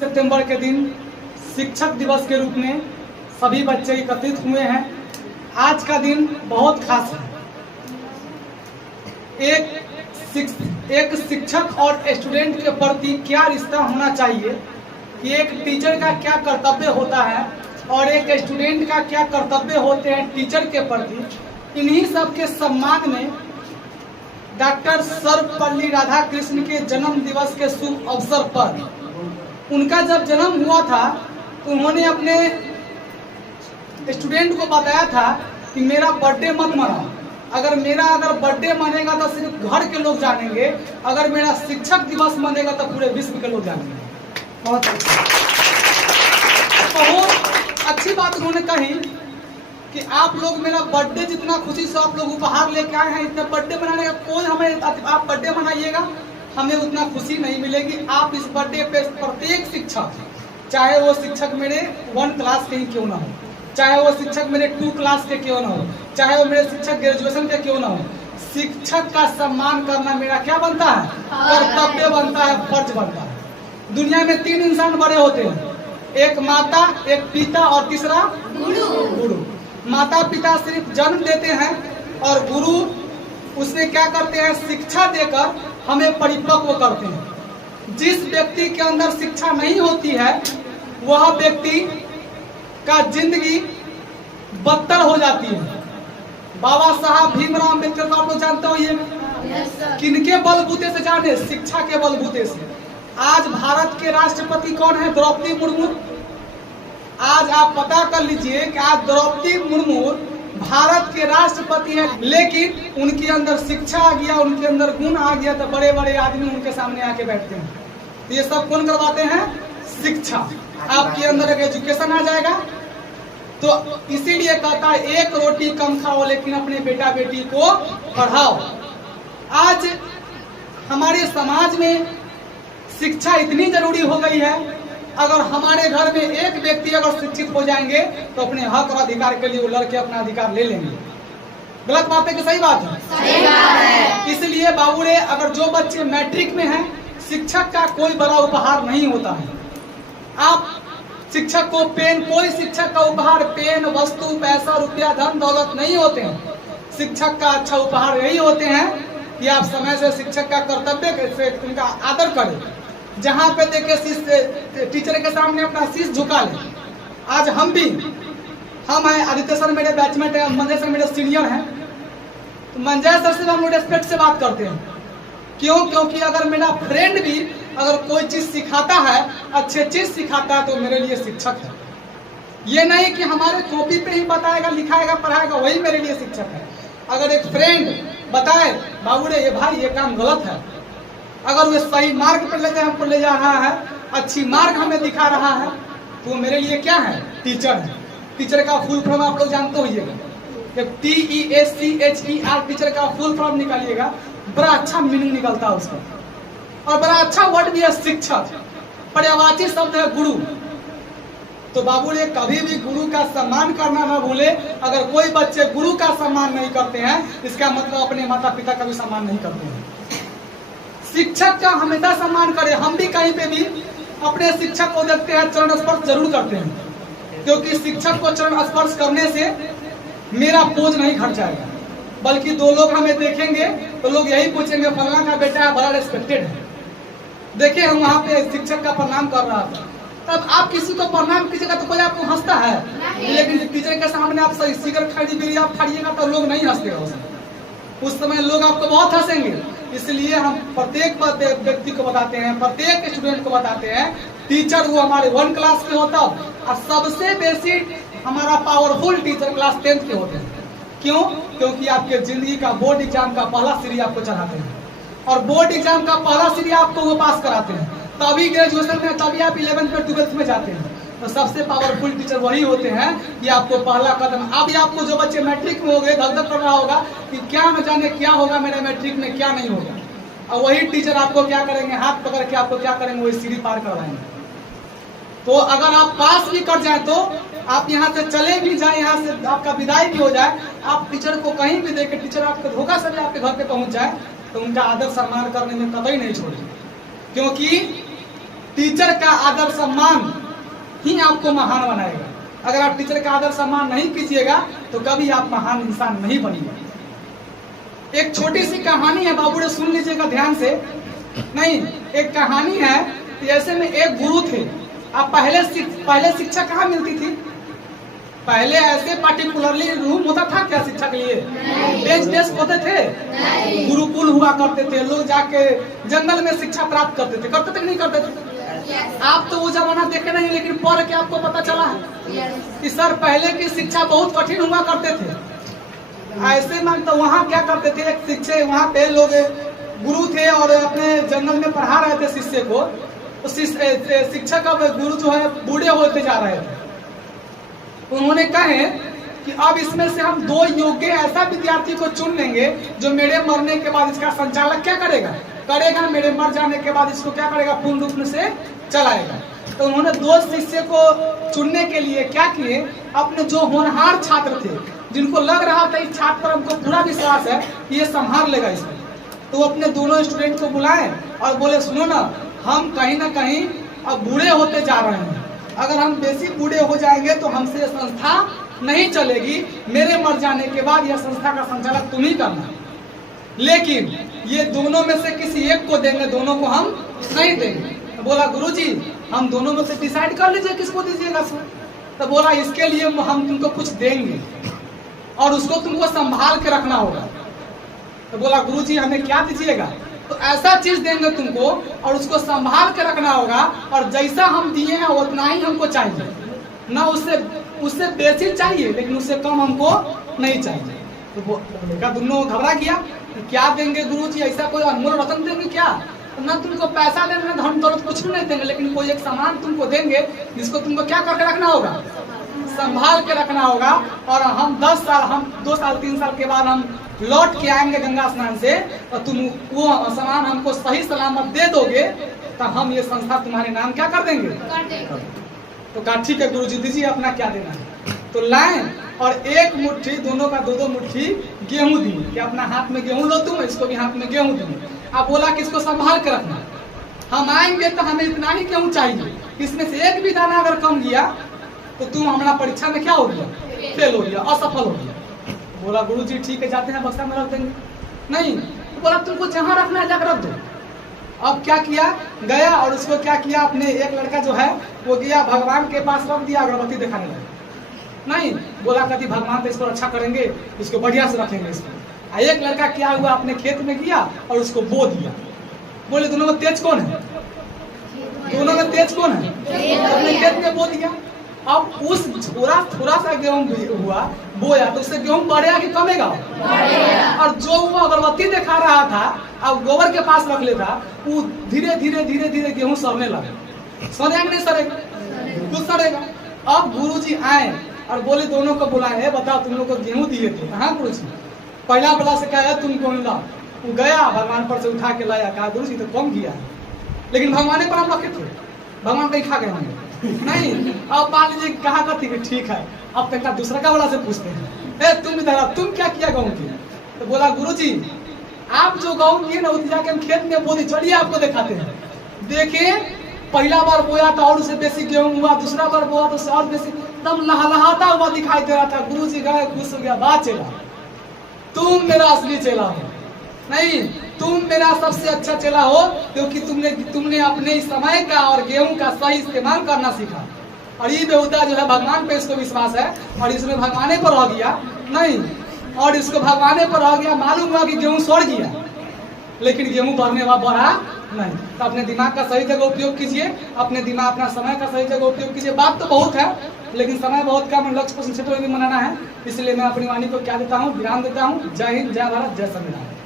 सितंबर के दिन शिक्षक दिवस के रूप में सभी बच्चे एकत्रित हुए हैं। आज का दिन बहुत खास है। एक शिक्षक और स्टूडेंट के प्रति क्या रिश्ता होना चाहिए, कि एक टीचर का क्या कर्तव्य होता है और एक स्टूडेंट का क्या कर्तव्य होते हैं टीचर के प्रति, इन्हीं सब के सम्मान में डॉक्टर सर्वपल्ली राधाकृष्ण के जन्म दिवस के शुभ अवसर पर, उनका जब जन्म हुआ था तो उन्होंने अपने स्टूडेंट को बताया था कि मेरा बर्थडे मत मनाओ, अगर बर्थडे मनेगा तो सिर्फ घर के लोग जानेंगे, अगर मेरा शिक्षक दिवस मनेगा तो पूरे विश्व के लोग जानेंगे। बहुत अच्छी बात उन्होंने कही कि आप लोग मेरा बर्थडे जितना खुशी से आप लोग उपहार लेके आए हैं, इतना बर्थडे मनाने का कोई हमें, आप बर्थडे मनाइएगा हमें उतना खुशी नहीं मिलेगी। आप इस बर्थडे पे प्रत्येक शिक्षक, चाहे वो शिक्षक मेरे 1 क्लास के ही क्यों ना हो, चाहे वो शिक्षक मेरे 2 क्लास के क्यों ना हो, चाहे वो मेरे शिक्षक ग्रेजुएशन के क्यों ना हो, शिक्षक का सम्मान करना मेरा क्या बनता है, कर्तव्य बनता है, फर्ज बनता है। दुनिया में 3 इंसान बड़े होते हैं, एक माता, एक पिता और तीसरा गुरु। माता पिता सिर्फ जन्म देते हैं और गुरु उसने क्या करते हैं, शिक्षा देकर हमें परिपक्व करते हैं। जिस व्यक्ति के अंदर शिक्षा नहीं होती है वह व्यक्ति का जिंदगी बदतर हो जाती है। बाबा साहब भीमराव अम्बेडकर को आप लोग जानते हो, ये किनके बलबूते से जाने, शिक्षा के बलबूते से। आज भारत के राष्ट्रपति कौन है, द्रौपदी मुर्मू। आज आप पता कर लीजिए कि आज द्रौपदी मुर्मू भारत के राष्ट्रपति हैं, लेकिन उनके अंदर शिक्षा आ गया, उनके अंदर गुण आ गया तो बड़े बड़े आदमी उनके सामने आके बैठते हैं। तो ये सब कौन करवाते हैं, शिक्षा। आपके अंदर एक एजुकेशन आ जाएगा तो इसीलिए कहता है एक रोटी कम खाओ लेकिन अपने बेटा बेटी को पढ़ाओ। आज हमारे समाज में शिक्षा इतनी जरूरी हो गई है, अगर हमारे घर में एक व्यक्ति अगर शिक्षित हो जाएंगे तो अपने हक और अधिकार के लिए वो लड़के अपना अधिकार ले लेंगे। गलत बात है कि सही बात है? सही बात है। इसलिए बाबू रे, अगर जो बच्चे मैट्रिक में हैं, शिक्षक का कोई बड़ा उपहार नहीं होता है। आप शिक्षक को पेन, कोई शिक्षक का उपहार पेन, वस्तु, पैसा, रुपया, धन दौलत नहीं होते हैं। शिक्षक का अच्छा उपहार यही होते हैं कि आप समय से शिक्षक का कर्तव्य कैसे उनका आदर करें। जहाँ पे देखे टीचर के सामने अपना शीश झुका ले। आज हम हैं, आदित्य सर मेरे बैचमेट है, मंजय सर मेरे सीनियर हैं, तो मंजय सर से हम लोग रेस्पेक्ट से बात करते हैं। क्यों? क्योंकि अगर मेरा फ्रेंड भी अगर कोई चीज सिखाता है, अच्छी चीज सिखाता है, तो मेरे लिए शिक्षक है। ये नहीं कि हमारे कॉपी पे ही बताएगा, लिखाएगा, पढ़ाएगा, वही मेरे लिए शिक्षक है। अगर एक फ्रेंड बताए बाबू रे ये भाई ये काम गलत है, अगर वो सही मार्ग पर लेकर हमको ले जा रहा है, अच्छी मार्ग हमें दिखा रहा है, तो मेरे लिए क्या है, टीचर है। टीचर का फुल फॉर्म आप लोग जानते होइएगा, TEACHER टीचर का फुल फॉर्म निकालिएगा, बड़ा अच्छा मीनिंग निकलता है उसका, और बड़ा अच्छा वर्ड भी है शिक्षक। पर्यायवाची शब्द है गुरु। तो बाबू रे कभी भी गुरु का सम्मान करना ना भूले। अगर कोई बच्चे गुरु का सम्मान नहीं करते हैं, इसका मतलब अपने माता पिता का भी सम्मान नहीं करते हैं। शिक्षक का हमेशा सम्मान करें। हम भी कहीं पे भी अपने शिक्षक को देखते हैं, चरण स्पर्श जरूर करते हैं, क्योंकि शिक्षक को चरण स्पर्श करने से मेरा बोझ नहीं घट जाएगा, बल्कि 2 लोग हमें देखेंगे तो लोग यही पूछेंगे फलाना का बेटा है, बड़ा रेस्पेक्टेड है। देखिए हम वहाँ पे शिक्षक का प्रणाम कर रहा था, तब आप किसी को प्रणाम कीजिएगा तो कोई आपको हंसता है, लेकिन टीचर के सामने आप सिगरेट खाइएगा तो लोग नहीं हंसते। उस समय लोग आपको बहुत हंसेंगे। इसलिए हम प्रत्येक व्यक्ति को बताते हैं, प्रत्येक स्टूडेंट को बताते हैं, टीचर वो हमारे 1 क्लास के होता और सबसे बेसी हमारा पावरफुल टीचर क्लास 10th के होते हैं। क्यों? क्योंकि आपके जिंदगी का बोर्ड एग्जाम का पहला सीढ़ी आपको चढ़ाते हैं, और बोर्ड एग्जाम का पहला सीढ़ी आपको वो पास कराते हैं, तभी ग्रेजुएशन में, तभी आप 11th में 12th में जाते हैं। तो सबसे पावरफुल टीचर वही होते हैं कि आपको पहला कदम। अभी आपको जो बच्चे मैट्रिक में हो गए, धक धक कर रहा होगा कि क्या न जाने क्या होगा मेरे मैट्रिक में, क्या नहीं होगा, और वही टीचर आपको क्या करेंगे, हाथ पकड़ के आपको क्या करेंगे, वही सीढ़ी पार करवाएंगे। तो अगर आप पास भी कर जाए, तो आप यहाँ से चले भी जाए, यहाँ से आपका विदाई भी हो जाए, आप टीचर को कहीं भी देखे, टीचर आपको धोखा से भी आपके घर पे पहुंच जाए, तो उनका आदर सम्मान करने में कतई नहीं छोड़े। क्योंकि टीचर का आदर सम्मान ही आपको महान बनाएगा। अगर आप टीचर का आदर सम्मान नहीं कीजिएगा तो कभी आप महान इंसान नहीं बनिएगा। एक छोटी सी कहानी है, बाबू ने सुन लीजिएगा ध्यान से। नहीं, एक कहानी है कि ऐसे में एक गुरु थे। अब पहले शिक्षा कहाँ मिलती थी? पहले ऐसे पार्टिकुलरली रूम होता था क्या शिक्षा के लिए? बेंच डेस्क होते थे, गुरुकुल हुआ करते थे, लोग जाके जंगल में शिक्षा प्राप्त करते थे नहीं करते थे? आप तो वो जमाना देखे नहीं, लेकिन पढ़ के आपको पता चला है कि सर पहले की शिक्षा बहुत कठिन हुआ करते थे। ऐसे में तो वहाँ क्या करते थे, एक शिक्षक वहाँ पे लोग गुरु थे और अपने जंगल में पढ़ा रहे थे शिष्य को। तो शिक्षक अब गुरु जो है बूढ़े होते जा रहे थे। उन्होंने कहे कि अब इसमें से हम 2 योग्य ऐसा विद्यार्थी को चुन लेंगे जो मेरे मरने के बाद इसका संचालक क्या करेगा, मेरे मर जाने के बाद इसको क्या करेगा, पूर्ण रूप से चलाएगा। तो उन्होंने 2 शिष्य को चुनने के लिए क्या किए, अपने जो होनहार छात्र थे, जिनको लग रहा था इस छात्र पर हमको पूरा विश्वास है कि ये संभाल लेगा इसको, तो अपने दोनों स्टूडेंट को बुलाए और बोले सुनो ना, हम कहीं ना कहीं अब बूढ़े होते जा रहे हैं, अगर हम बेसी बूढ़े हो जाएंगे तो हमसे संस्था नहीं चलेगी, मेरे मर जाने के बाद यह संस्था का संचालक तुम ही करना, लेकिन ये दोनों में से किसी एक को देंगे, दोनों को हम नहीं देंगे। तो बोला गुरुजी हम दोनों में से डिसाइड कर लीजिए किसको दीजिएगा सर। तो बोला इसके लिए हम तुमको कुछ देंगे और उसको तुमको संभाल के रखना होगा। तो बोला गुरुजी हमें क्या दीजिएगा? तो ऐसा चीज देंगे तुमको और उसको संभाल के रखना होगा, और जैसा हम दिए हैं उतना ही हमको चाहिए, ना उससे बेसी चाहिए लेकिन उससे कम हमको नहीं चाहिए। तो दोनों घबरा गया कि क्या देंगे गुरुजी, ऐसा कोई अनमोल रतन देंगे क्या? तो ना तुमको पैसा देंगे, धन दौलत कुछ भी नहीं देंगे, लेकिन कोई एक सामान तुमको देंगे जिसको तुमको क्या करके रखना होगा, संभाल के रखना होगा। और हम 10 साल, हम 2 साल 3 साल के बाद हम लौट के आएंगे गंगा स्नान से, और तुम वो सामान हमको सही सलामत दे दोगे तो हम ये संस्था तुम्हारे नाम क्या कर देंगे। तो कहा ठीक है गुरुजी दीजिए अपना क्या देना है। तो लाए और एक मुट्ठी, दोनों का 2-2 मुट्ठी गेहूं दी कि अपना हाथ में गेहूं लो तुम, इसको भी हाथ में गेहूं दी। अब बोला कि इसको संभाल के रखना, हम आएंगे तो हमें इतना ही गेहूं चाहिए, इसमें से एक भी दाना अगर कम गया तो तुम हमारा परीक्षा में क्या हो गया, फेल हो गया, असफल हो गया। बोला गुरुजी ठीक है जाते हैं बक्सा में रख देंगे। नहीं, तो बोला तुमको जहाँ रखना है जाकर रख दो। अब क्या किया, गया और उसको क्या किया, अपने एक लड़का जो है वो गया भगवान के पास रख दिया, अगरबत्ती दिखाने लगा। नहीं, बोला कहती भगवान तो इसको अच्छा करेंगे, इसको बढ़िया से रखेंगे इसको। एक लड़का क्या हुआ, अपने खेत में गया और उसको बो दिया। बोले दोनों में तेज कौन है, दोनों में तेज कौन है, अपने खेत में बो दिया। अब उस थोड़ा सा गेहूं हुआ बोया तो उससे गेहूं बढ़ेगा कि कमेगा, और जो वो अगरबत्ती दिखा रहा था अब गोबर के पास रख लेता, वो धीरे धीरे गेहूं सड़ने लगा। सड़ेगा नहीं सड़ेगा, कुछ सड़ेगा। अब गुरुजी आए और बोले दोनों को बुलाए, बताओ तुम लोग को गेहूं दिए थे। हाँ गुरुजी। पहला बड़ा से कहा तुम कौन ला, वो गया भगवान पर से उठा के लाया, कहा गुरुजी तो कम किया है, लेकिन भगवान पर हम रखे थे, भगवान कहीं खा गए होंगे। नहीं, अब मान लीजिए कहा करती कि ठीक है, अब तक दूसरा का बड़ा से पूछते हैं, तुम इधर तुम क्या किया गेहूं की? तो बोला गुरुजी आप जो गेहूं किए ना उसे जाके हम खेत में बो दी, चलिए आपको दिखाते हैं। देखिए पहला बार बोया था और उससे बेसी गेहूं हुआ, दूसरा बार बोया तो उससे और बेसी, एकदम लहलहाता हुआ दिखाई दे रहा था। गुरुजी गए, खुश हो गया, बात चला, तुम मेरा असली चेला हो। नहीं, तुम मेरा सबसे अच्छा चेला हो क्योंकि तुमने अपने समय का और गेहूं का सही इस्तेमाल करना सीखा। और ये बेहुदा जो है भगवान पे इसको विश्वास है और इसमें भगवाने पर रह गया। नहीं, और इसको भगवाने पर रह गया, मालूम हुआ कि गेहूं सड़ गया लेकिन गेहूं बढ़ा नहीं। तो अपने दिमाग का सही जगह उपयोग कीजिए, अपने समय का सही जगह उपयोग कीजिए। बात तो बहुत है लेकिन समय बहुत कम, लक्ष्य को संक्षिप्त में मनाना है, इसलिए मैं अपनी वाणी को क्या देता हूँ, विराम देता हूँ। जय हिंद, जय भारत, जय संविधान।